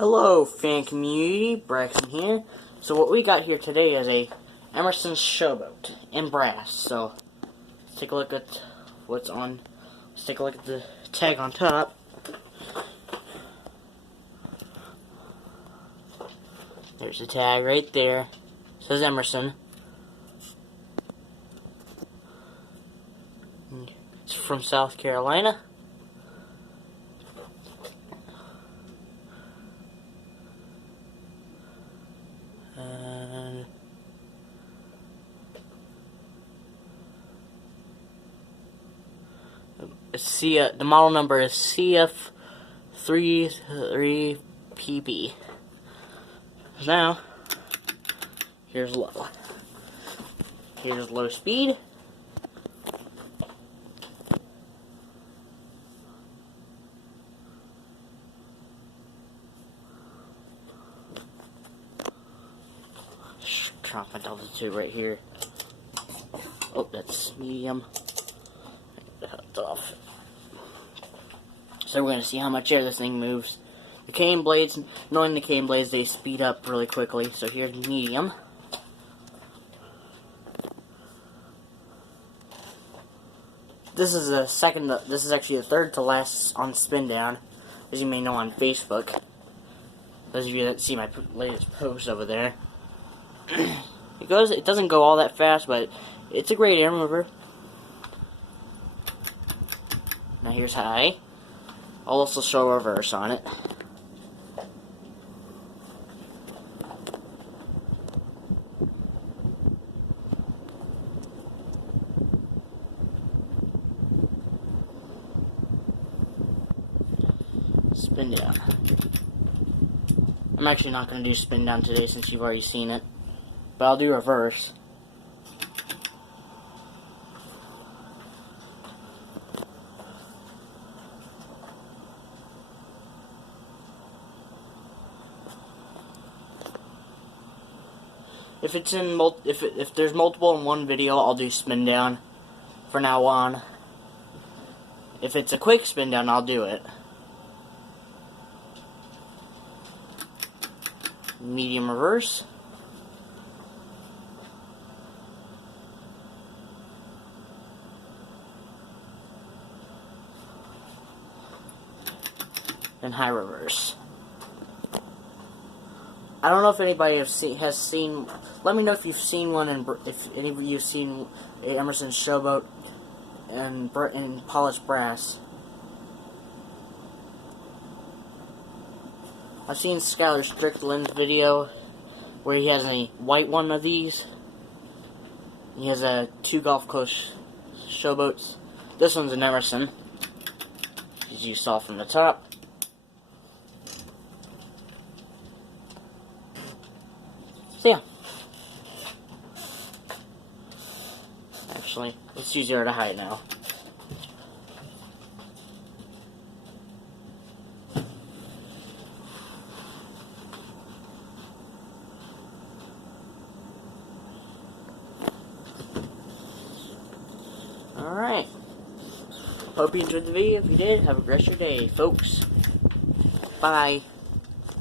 Hello, fan community. Braxton here. So what we got here today is a Emerson showboat in brass. So let's take a look at what's on. Let's take a look at the tag on top. There's the tag right there. It says Emerson. It's from South Carolina. The model number is CF33PB. Now, here's low. Here's low speed. Trying to find altitude right here. Oh, that's medium. That's off. So we're going to see how much air this thing moves. The cane blades, knowing the cane blades, they speed up really quickly. So here's medium. This is this is actually the third to last on spin down, as you may know on Facebook. Those of you that see my latest post over there. It doesn't go all that fast, but it's a great air mover. Now here's high. I'll also show reverse on it. Spin down. I'm actually not going to do spin down today since you've already seen it. But I'll do reverse. If there's multiple in one video, I'll do spin down for now on. If it's a quick spin down, I'll do it. Medium reverse. And high reverse. I don't know if anybody has seen. Let me know if you've seen one, and if any of you have seen a Emerson showboat and polished brass. I've seen Skylar Strickland's video where he has a white one of these. He has two Gulf Coast showboats. This one's an Emerson, as you saw from the top. So yeah. Actually, let's do 0 to height now. Alright. Hope you enjoyed the video. If you did, have a great rest of your day, folks. Bye.